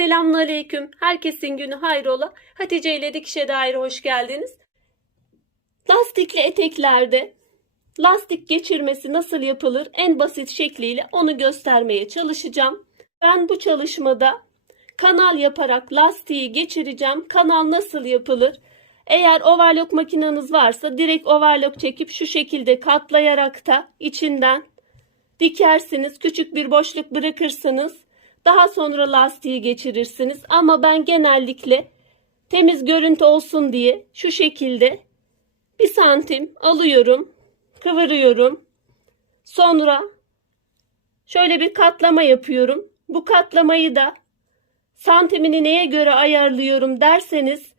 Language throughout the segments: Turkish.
Selamünaleyküm. Herkesin günü hayrola. Hatice ile Dikişe Daire hoş geldiniz. Lastikli eteklerde lastik geçirmesi nasıl yapılır en basit şekliyle onu göstermeye çalışacağım. Ben bu çalışmada kanal yaparak lastiği geçireceğim. Kanal nasıl yapılır? Eğer overlock makineniz varsa direkt overlock çekip şu şekilde katlayarak da içinden dikersiniz. Küçük bir boşluk bırakırsınız. Daha sonra lastiği geçirirsiniz. Ama ben genellikle temiz görüntü olsun diye şu şekilde bir santim alıyorum. Kıvırıyorum. Sonra şöyle bir katlama yapıyorum. Bu katlamayı da santimini neye göre ayarlıyorum derseniz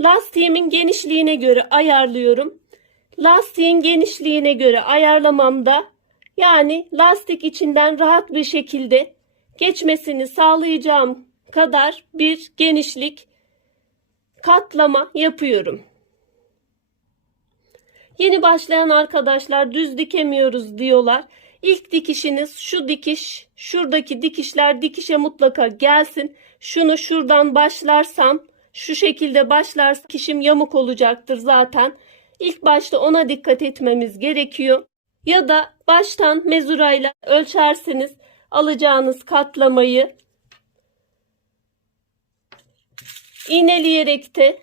lastiğimin genişliğine göre ayarlıyorum. Lastiğin genişliğine göre ayarlamamda yani lastik içinden rahat bir şekilde geçmesini sağlayacağım kadar bir genişlik katlama yapıyorum. Yeni başlayan arkadaşlar düz dikemiyoruz diyorlar. İlk dikişiniz şu dikiş, şuradaki dikişler dikişe mutlaka gelsin. Şunu şuradan başlarsam, şu şekilde başlarsam dikişim yamuk olacaktır zaten. İlk başta ona dikkat etmemiz gerekiyor. Ya da baştan mezurayla ölçersiniz alacağınız katlamayı. İğneleyerek de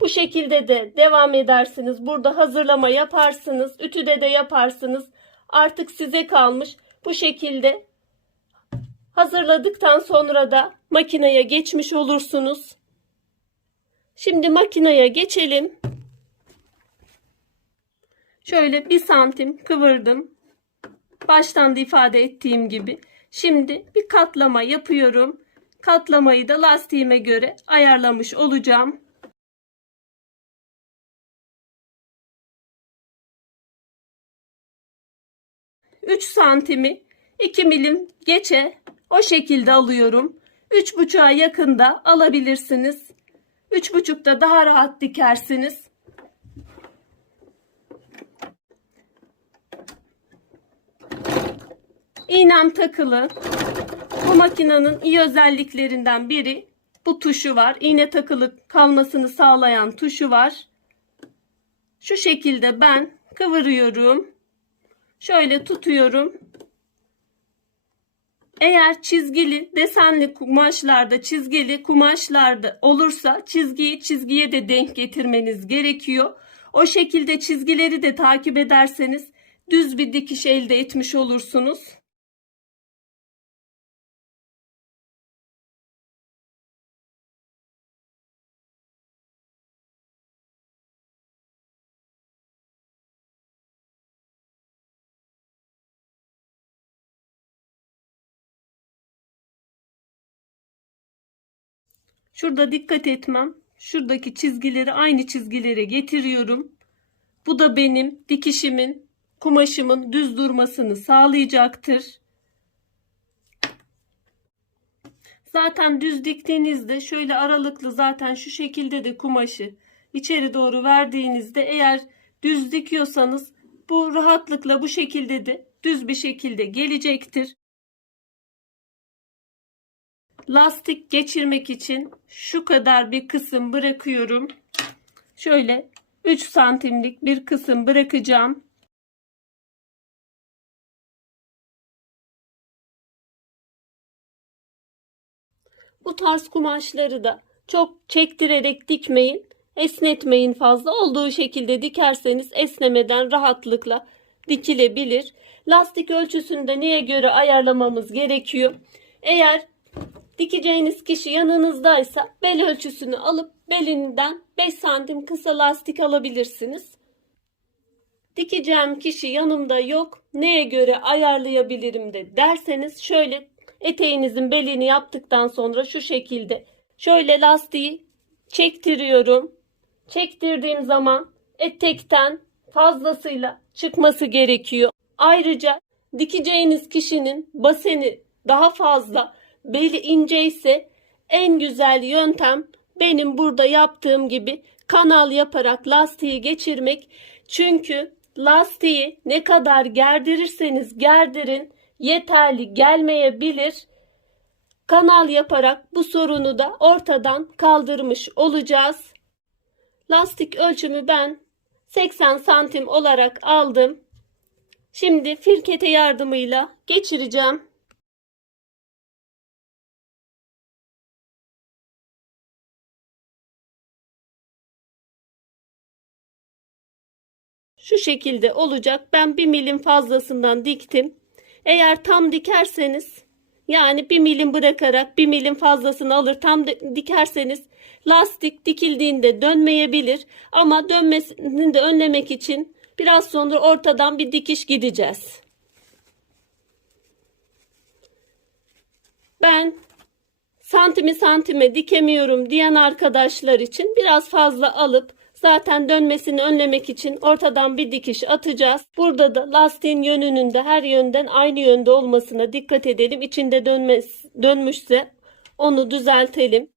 bu şekilde de devam edersiniz. Burada hazırlama yaparsınız. Ütüde de yaparsınız. Artık size kalmış. Bu şekilde hazırladıktan sonra da makineye geçmiş olursunuz. Şimdi makineye geçelim. Şöyle bir santim kıvırdım. Baştan da ifade ettiğim gibi. Şimdi bir katlama yapıyorum. Katlamayı da lastiğime göre ayarlamış olacağım. 3 santimi 2 milim geçe o şekilde alıyorum. 3,5'a yakında alabilirsiniz. 3,5'da daha rahat dikersiniz. İğnem takılı. Bu makinenin iyi özelliklerinden biri bu tuşu var. İğne takılı kalmasını sağlayan tuşu var. Şu şekilde ben kıvırıyorum. Şöyle tutuyorum. Eğer çizgili desenli kumaşlarda çizgili kumaşlarda olursa çizgiyi çizgiye de denk getirmeniz gerekiyor. O şekilde çizgileri de takip ederseniz düz bir dikiş elde etmiş olursunuz. Şurada dikkat etmem. Şuradaki çizgileri aynı çizgilere getiriyorum. Bu da benim dikişimin, kumaşımın düz durmasını sağlayacaktır. Zaten düz diktiğinizde şöyle aralıklı zaten şu şekilde de kumaşı içeri doğru verdiğinizde eğer düz dikiyorsanız bu rahatlıkla bu şekilde de düz bir şekilde gelecektir lastik geçirmek için şu kadar bir kısım bırakıyorum. Şöyle 3 santimlik bir kısım bırakacağım. Bu tarz kumaşları da çok çektirerek dikmeyin. Esnetmeyin fazla. Olduğu şekilde dikerseniz esnemeden rahatlıkla dikilebilir. Lastik ölçüsünü de neye göre ayarlamamız gerekiyor? Eğer Dikeceğiniz kişi yanınızdaysa bel ölçüsünü alıp belinden 5 santim kısa lastik alabilirsiniz. Dikeceğim kişi yanımda yok. Neye göre ayarlayabilirim de derseniz şöyle eteğinizin belini yaptıktan sonra şu şekilde şöyle lastiği çektiriyorum. Çektirdiğim zaman etekten fazlasıyla çıkması gerekiyor. Ayrıca dikeceğiniz kişinin baseni daha fazla beli ince ise en güzel yöntem benim burada yaptığım gibi kanal yaparak lastiği geçirmek. Çünkü lastiği ne kadar gerdirirseniz gerdirin yeterli gelmeyebilir. kanal yaparak bu sorunu da ortadan kaldırmış olacağız. Lastik ölçümü ben 80 santim olarak aldım. Şimdi firkete yardımıyla geçireceğim. Şu şekilde olacak. Ben bir milim fazlasından diktim. Eğer tam dikerseniz yani bir milim bırakarak bir milim fazlasını alır tam di- dikerseniz lastik dikildiğinde dönmeyebilir. Ama dönmesini de önlemek için biraz sonra ortadan bir dikiş gideceğiz. Ben santimi santime dikemiyorum diyen arkadaşlar için biraz fazla alıp zaten dönmesini önlemek için ortadan bir dikiş atacağız. Burada da lastiğin yönünün de her yönden aynı yönde olmasına dikkat edelim. İçinde dönmez, dönmüşse onu düzeltelim.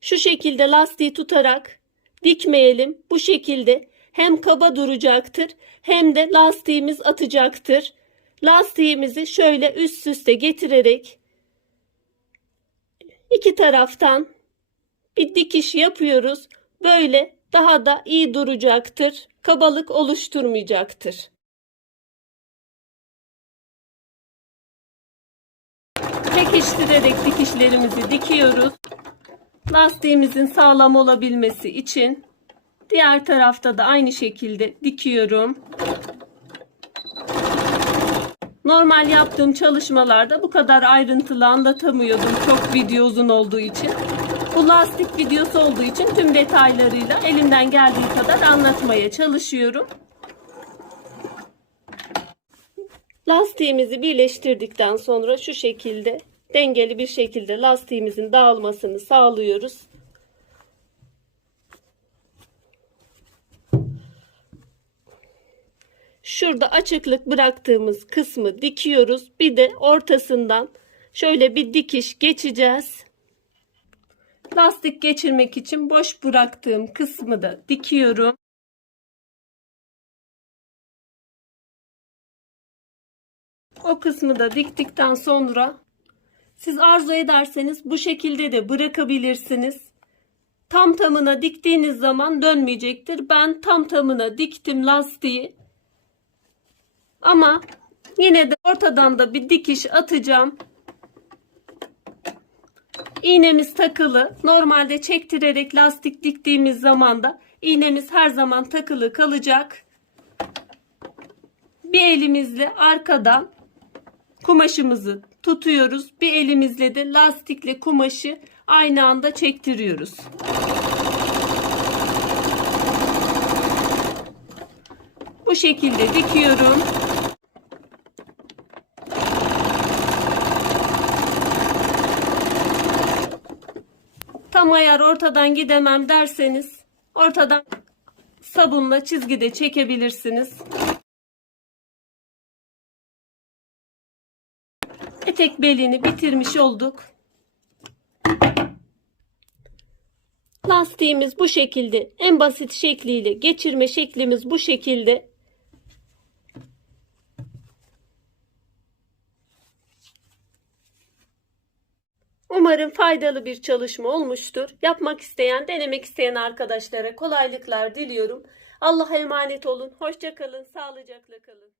Şu şekilde lastiği tutarak dikmeyelim. Bu şekilde hem kaba duracaktır hem de lastiğimiz atacaktır. Lastiğimizi şöyle üst üste getirerek iki taraftan bir dikiş yapıyoruz. Böyle daha da iyi duracaktır. Kabalık oluşturmayacaktır. Pekiştirerek dikişlerimizi dikiyoruz. Lastiğimizin sağlam olabilmesi için diğer tarafta da aynı şekilde dikiyorum. Normal yaptığım çalışmalarda bu kadar ayrıntılı anlatamıyordum çok video uzun olduğu için. Bu lastik videosu olduğu için tüm detaylarıyla elimden geldiği kadar anlatmaya çalışıyorum. Lastiğimizi birleştirdikten sonra şu şekilde dengeli bir şekilde lastiğimizin dağılmasını sağlıyoruz. Şurada açıklık bıraktığımız kısmı dikiyoruz. Bir de ortasından şöyle bir dikiş geçeceğiz. Lastik geçirmek için boş bıraktığım kısmı da dikiyorum. O kısmı da diktikten sonra siz arzu ederseniz bu şekilde de bırakabilirsiniz. Tam tamına diktiğiniz zaman dönmeyecektir. Ben tam tamına diktim lastiği. Ama yine de ortadan da bir dikiş atacağım. İğnemiz takılı. Normalde çektirerek lastik diktiğimiz zaman da iğnemiz her zaman takılı kalacak. Bir elimizle arkadan kumaşımızı tutuyoruz. Bir elimizle de lastikle kumaşı aynı anda çektiriyoruz. Bu şekilde dikiyorum. Tam ayar ortadan gidemem derseniz ortadan sabunla çizgi de çekebilirsiniz. Etek belini bitirmiş olduk. Lastiğimiz bu şekilde. En basit şekliyle geçirme şeklimiz bu şekilde. Umarım faydalı bir çalışma olmuştur. Yapmak isteyen, denemek isteyen arkadaşlara kolaylıklar diliyorum. Allah'a emanet olun. Hoşça kalın, sağlıcakla kalın.